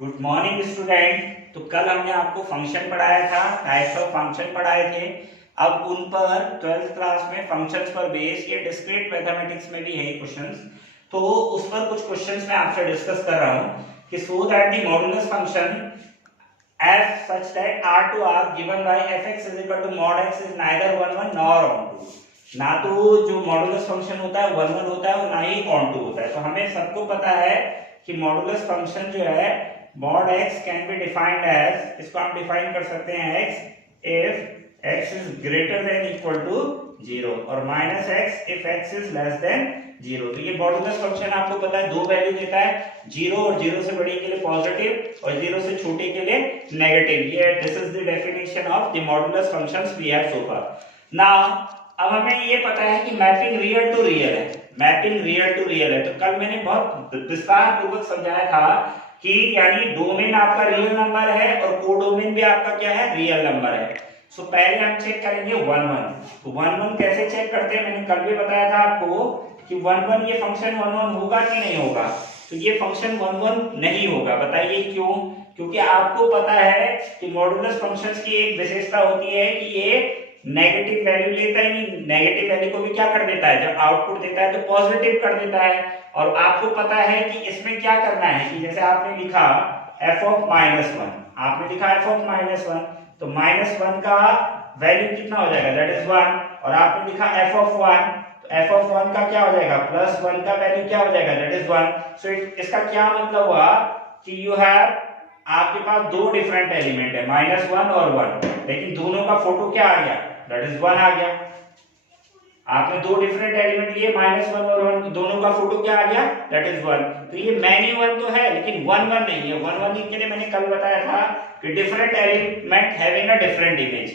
Good morning student. तो कल हमने आपको फंक्शन पढ़ाया था, टाइप्स ऑफ फंक्शन पढ़ाए थे। अब उन पर 12th क्लास में फंक्शंस पर बेस ये डिस्क्रीट मैथमेटिक्स में भी है क्वेश्चंस, तो उस पर कुछ क्वेश्चंस मैं आपसे डिस्कस कर रहा हूं कि so that the modulus function f such that r to r given by fx is equal to mod x is neither 1 1 nor onto। ना तो जो मॉडुलस फंक्शन होता है 1 1 होता है और ना ही onto होता है। तो हमें सबको पता है कि मॉडुलस फंक्शन जो है mod x can be defined as, इसको हम डिफाइन कर सकते हैं x if x is greater than equal to 0 और minus x if x is less than 0। तो ये मॉडुलस फंक्शन आपको पता है दो वैल्यू देता है, 0 और 0 से बड़ी के लिए पॉजिटिव और 0 से छोटे के लिए नेगेटिव। ये this is the definition of the modulus functions we have so far. Now अब हमें ये पता है कि मैपिंग रियल टू रियल है, मैपिंग रियल टू रियल है। तो कल मैंने बहुत विस्तार पूर्वक समझाया था कि यानी डोमेन आपका रियल नंबर है और कोडोमेन भी आपका क्या है, रियल नंबर है। सो पहले हम चेक करेंगे 1 1। तो 1 1 कैसे चेक करते हैं, मैंने कल भी बताया था आपको कि 1 1 ये फंक्शन 1 1 होगा कि नहीं होगा। तो ये फंक्शन 1 1 नहीं होगा, बताइए क्यों? क्योंकि आपको पता है कि मॉडुलस फंक्शंस की एक विशेषता होती है कि ये नेगेटिव वैल्यू लेता है, नेगेटिव वैल्यू को भी क्या कर देता है, जब आउटपुट देता है तो पॉजिटिव कर देता है। और आपको पता है कि इसमें क्या करना है कि जैसे आपने लिखा f ऑफ -1, आपने लिखा f ऑफ -1, तो -1 का वैल्यू कितना हो जाएगा, दैट इज 1। और आपने लिखा f ऑफ 1, तो f ऑफ 1 का क्या हो जाएगा, +1 का वैल्यू क्या हो जाएगा, दैट इज 1। सो इसका क्या मतलब हुआ कि यू हैव, आपके पास दो डिफरेंट एलिमेंट है -1 और 1, लेकिन दोनों का फोटो क्या आ गया, दैट इज 1 आ गया। आपने दो डिफरेंट एलिमेंट लिए -1 और 1, दोनों का फोटो क्या आ गया, दैट इज 1। तो ये मैनी 1 तो है लेकिन 1 1 नहीं है। 1 1 के लिए मैंने कल बताया था कि different element having a different image,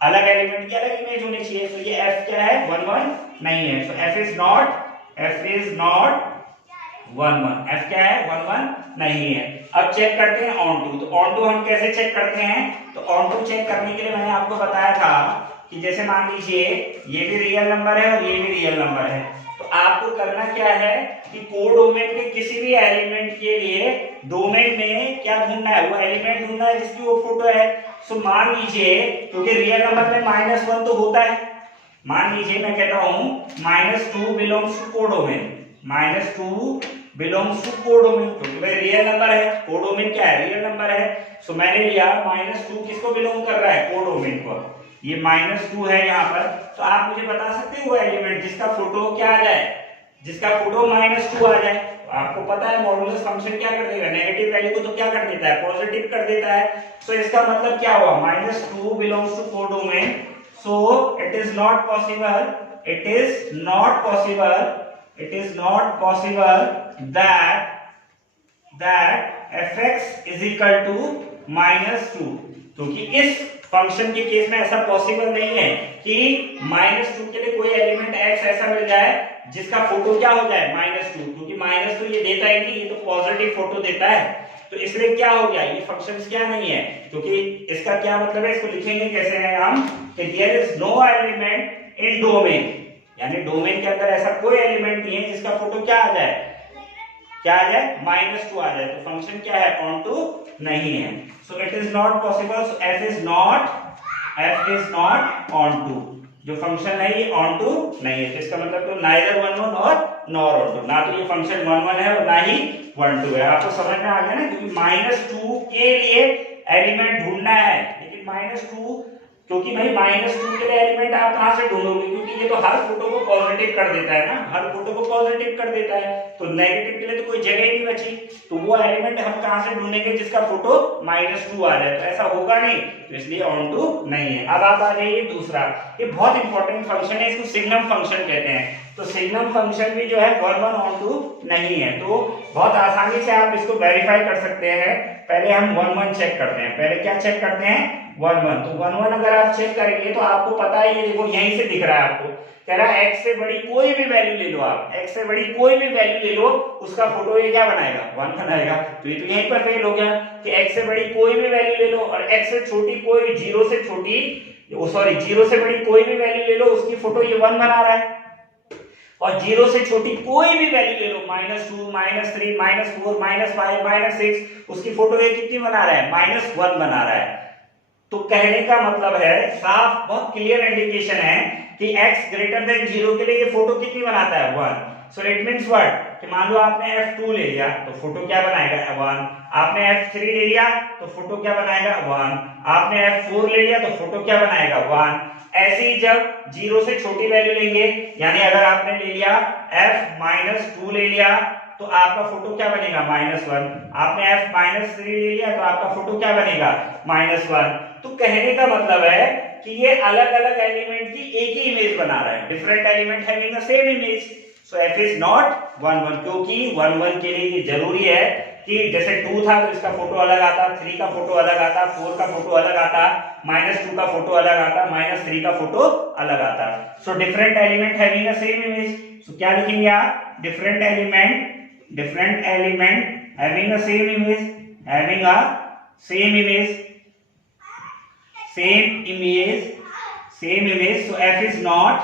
अलग एलिमेंट की अलग इमेज होनी चाहिए। तो ये f क्या है, 1 1 नहीं है। सो f इज नॉट 1 1, f क्या है, 1 1 नहीं है। अब चेक करते हैं ऑन टू। तो ऑन टू हम कैसे चेक करते हैं, तो ऑन टू चेक करने के लिए मैंने आपको बताया था कि जैसे मान लीजिए ये भी रियल नंबर है और ये भी रियल नंबर है, तो आपको करना क्या है कि कोडोमेन के किसी भी एलिमेंट के लिए डोमेन में क्या ढूंढना है, वो एलिमेंट ढूंढना है जिसकी वो फोटो है। सो मान लीजिए क्योंकि रियल नंबर में -1 तो होता है, मान लीजिए मैं कहता हूं -2 belongs to codomain, -2 belongs to codomain, क्योंकि भाई रियल नंबर है, कोडोमेन क्या है, रियल नंबर है। सो मैंने लिया -2 किसको बिलोंग कर रहा है, कोडोमेन को। ये -2 है यहाँ पर, तो आप मुझे बता सकते हो वो एलिमेंट जिसका फोटो क्या आ जाए, जिसका फोटो -2 आ जाए। तो आपको पता है मॉडुलस फंक्शन क्या कर देगा, नेगेटिव वैल्यू को तो क्या कर देता है, पॉजिटिव कर देता है। सो इसका मतलब क्या हुआ, -2 belongs to codomain. So it is not possible, it is not possible, it is not possible that fx is equal to -2, क्योंकि इस फंक्शन के केस में ऐसा पॉसिबल नहीं है कि -2 के लिए कोई एलिमेंट x ऐसा मिल जाए जिसका फोटो क्या हो जाए, -2, क्योंकि -2 ये देता ही नहीं, ये तो पॉजिटिव फोटो देता है। तो इसलिए क्या हो गया, ये फंक्शन क्या नहीं है, क्योंकि इसका क्या मतलब है, इसको लिखेंगे कैसे हैं हम कि there is no element in domain, यानी डोमेन के अंदर ऐसा कोई एलिमेंट नहीं है जिसका फोटो क्या आ जाए, क्या आ जाए, -2 आ जाए। तो फंक्शन क्या है, ऑन टू नहीं है। So it is not possible, so f is not onto, जो फंक्शन है ये ऑन टू नहीं है। तो इसका मतलब तो नाइदर 1 1 और नॉर ऑन टू, ना तो ये फंक्शन 1 1 है और ना ही 1 2 है। आपको समझ में आ गया ना, क्योंकि -2 के लिए एलिमेंट ढूंढना है, लेकिन -2 क्योंकि भाई -2 के लिए एलिमेंट आप कहां से ढूंढोगे, क्योंकि ये तो हर फोटो को पॉजिटिव कर देता है ना, हर फोटो को पॉजिटिव कर देता है, तो नेगेटिव के लिए तो कोई जगह ही नहीं बची। तो वो एलिमेंट हम कहां से ढूंढेंगे जिसका फोटो -2 आ जाए, तो ऐसा होगा नहीं, तो इसलिए ऑन टू नहीं है। अब आप आ जाइए दूसरा, ये बहुत इंपॉर्टेंट फंक्शन है, इसको सिग्नम फंक्शन कहते हैं। तो सिग्नम फंक्शन भी जो है 1 1 ऑन टू नहीं है। तो बहुत आसानी से आप इसको वेरीफाई कर सकते हैं। पहले हम 1 1 चेक करते हैं, पहले क्या चेक करते हैं, 1 1। तो 1 1 अगर आप चेक करेंगे तो आपको पता है, ये देखो यहीं से दिख रहा है आपको, कह रहा है x से बड़ी कोई भी वैल्यू ले लो, आप x से बड़ी कोई भी वैल्यू ले लो, उसका फोटो ये क्या बनाएगा, 1 बनाएगा। तो ये तो यहीं पर फेल हो गया कि x से बड़ी कोई भी वैल्यू ले लो और x से छोटी कोई, 0 से छोटी, 0 से बड़ी कोई भी वैल्यू ले लो, उसकी फोटो ये 1 बना रहा है। और 0 से छोटी कोई भी वैल्यू ले लो, -2, -3, -4, -5, -6, उसकी फोटो ये कितनी बना रहा है? -1 बना रहा है। तो कहने का मतलब है, साफ बहुत क्लियर इंडिकेशन है कि x ग्रेटर देन 0 के लिए ये फोटो कितनी बनाता है? 1। सो इट मींस व्हाट, कि मान लो आपने f2 ले लिया तो फोटो क्या बनाएगा? 1। आपने f3 ले लिया तो फोटो क्या बनाएगा? 1। आपने f4 ले लिया तो फोटो क्या बनाएगा? 1। ऐसे ही जब 0 से छोटी वैल्यू लेंगे, यानी अगर आपने ले लिया f-2 ले लिया तो आपका फोटो क्या बनेगा? -1। आपने f-3 ले लिया तो आपका फोटो क्या बनेगा? -1। तो कहने का मतलब है कि ये अलग अलग एलिमेंट की एक ही इमेज बना रहा है, different element having the same image. So f is not 1 1, क्योंकि 1 1 के लिए ये जरूरी है कि जैसे 2 था तो इसका फोटो अलग आता, 3 का फोटो अलग आता, 4 का फोटो अलग आता, -2 का फोटो अलग आता, -3 का फोटो अलग आता। So different element having the same image. So क्या लिखेंगे आप? Different element having a same image, having a same image, so f is not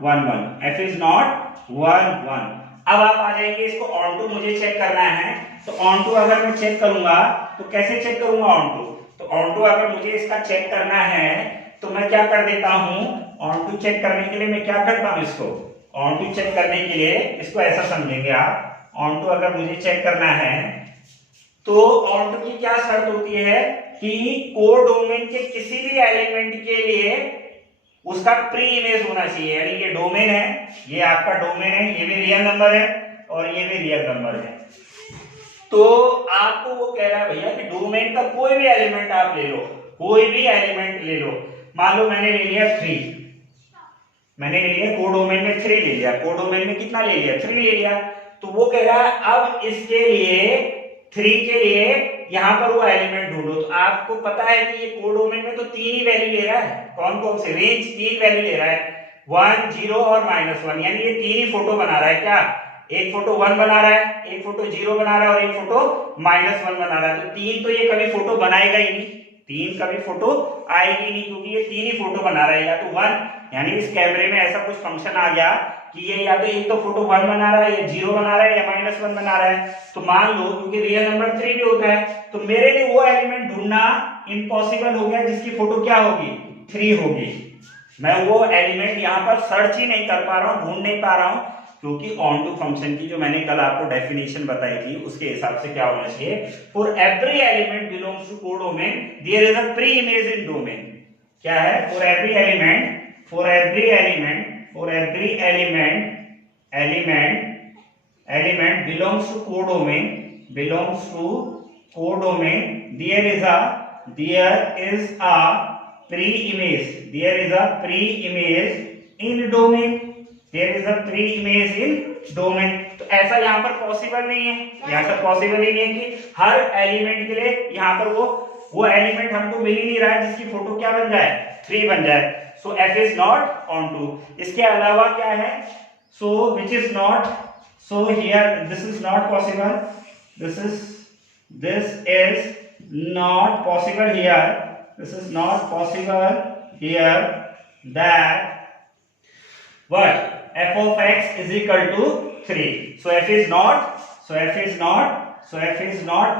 1 1, f is not 1 1। अब आप आ जाएंगे, इसको ऑन टू मुझे चेक करना है, तो ऑन टू अगर मैं चेक करूंगा तो कैसे चेक करूंगा ऑन टू? तो ऑन टू अगर मुझे इसका चेक करना है तो मैं क्या कर देता हूं, ऑन टू चेक करने के लिए मैं क्या करता हूं, इसको ऑन टू चेक करने के लिए इसको ऐसा समझेंगे आप, ऑन टू अगर मुझे चेक करना है तो ऑन टू की क्या शर्त होती है कि कोडोमेन के किसी भी एलिमेंट के लिए उसका प्री इमेज होना चाहिए। यानी ये डोमेन है, ये आपका डोमेन है, ये भी रियल नंबर है और ये भी रियल नंबर है। तो आपको वो कह रहा है भैया कि डोमेन का कोई भी एलिमेंट आप ले लो, कोई भी एलिमेंट ले लो। मान लो मैंने ले लिया 3, मैंने ले लिया कोडोमेन में 3 ले लिया, कोडोमेन में कितना ले लिया? 3 ले लिया। तो वो कह रहा है अब इसके लिए 3 के लिए यहां पर वो एलिमेंट ढूंढो। तो आपको पता है कि ये कोडोमेन में तो 3 ही वैल्यू ले रहा है, कौन कौन से? रेंज 3 वैल्यू ले रहा है, 1 0 और -1, यानी ये 3 ही फोटो बना रहा है। क्या? एक फोटो 1 बना रहा है, एक फोटो 0 बना रहा है और एक फोटो -1 बना रहा है। तो 3 तो ये कभी फोटो बनाएगा ही नहीं, 3 कभी फोटो आएगी नहीं, क्योंकि ये 3 ही फोटो बना रहा है, या तो 1, यानी इस कैमरे में ऐसा कुछ फंक्शन आ गया कि ये या तो एक तो फोटो 1 बना रहा है, या 0 बना रहा है, या -1 बना रहा है। तो मान लो क्योंकि रियल नंबर 3 भी होता है, तो मेरे लिए वो एलिमेंट ढूंढना इम्पॉसिबल हो गया जिसकी फोटो क्या होगी? 3 होगी। मैं वो एलिमेंट यहाँ पर सर्च ही नहीं कर पा रहा हूँ, ढूंढ नहीं पा रहा हूँ, क्योंकि ऑन टू फंक्शन की जो मैंने कल आपको डेफिनेशन बताई थी उसके हिसाब से क्या होना चाहिए, for every element belongs to codomain there is a pre image in domain. क्या है? For every element belongs to codomain there is a pre-image in domain, तो ऐसा यहाँ पर पॉसिबल नहीं है, यहाँ पर पॉसिबल ही नहीं है कि हर एलिमेंट के लिए यहाँ पर वो एलिमेंट हमको मिल ही नहीं रहा है जिसकी फोटो क्या बन जाए? 3 बन जाए। So f is not onto. इसके अलावा क्या है? So which is not, so here this is not possible, this is not possible here, that what f of x is equal to 3। so f is not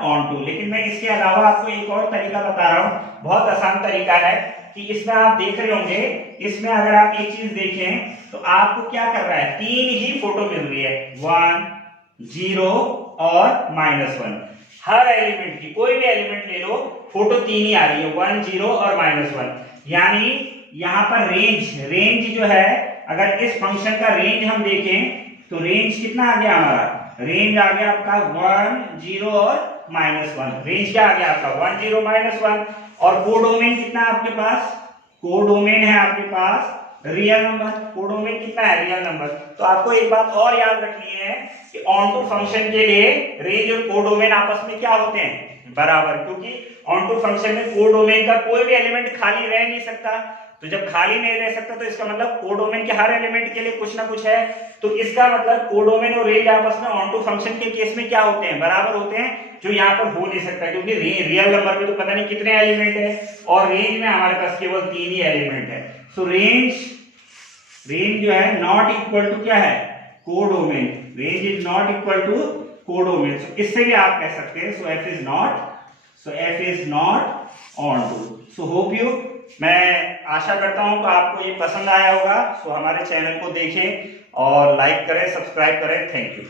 on to। लेकिन मैं इसके अलावा आपको एक और तरीका बता रहा हूं, बहुत आसान तरीका है कि इसमें आप देख रहे होंगे, इसमें अगर आप एक चीज देखें तो आपको क्या कर रहा है? 3 ही फोटो मिल रही है, 1 0 और -1। हर एलिमेंट की कोई भी एलिमेंट ले लो, फोटो 3 ही आ रही है, 1 0 और -1। यानी यहाँ पर रेंज जो है, अगर इस फंक्शन का रेंज हम देखें तो रेंज कितना आ गया हमारा? रेंज आ गया आपका 1 0 और -1। रेंज क्या आ गया आपका? 1 0 -1। और कोडोमेन कितना आपके पास? कोडोमेन है आपके पास रियल नंबर। कोडोमेन कितना है? Real number. तो आपको एक बात और याद रखनी है कि ऑन टू फंक्शन के लिए रेंज और कोडोमेन आपस में क्या होते हैं? बराबर, क्योंकि ऑन टू फंक्शन में कोडोमेन का कोई भी एलिमेंट खाली रह नहीं सकता। तो जब खाली नहीं रह सकता तो इसका मतलब कोडोमेन के हर एलिमेंट के लिए कुछ ना कुछ है। तो इसका मतलब कोडोमेन और रेंज आपस में ऑन टू फंक्शन के केस में क्या होते हैं? बराबर होते हैं, जो यहाँ पर हो नहीं सकता, क्योंकि रियल नंबर में तो पता नहीं कितने एलिमेंट है और रेंज में हमारे पास केवल 3 ही एलिमेंट है। सो रेंज रेंज जो है नॉट इक्वल टू क्या है, codomain, range is not equal to codomain. So इससे भी आप कह सकते हैं so F is not onto. So hope you, मैं आशा करता हूं कि आपको ये पसंद आया होगा। सो हमारे चैनल को देखें और लाइक करें, सब्सक्राइब करें। Thank you.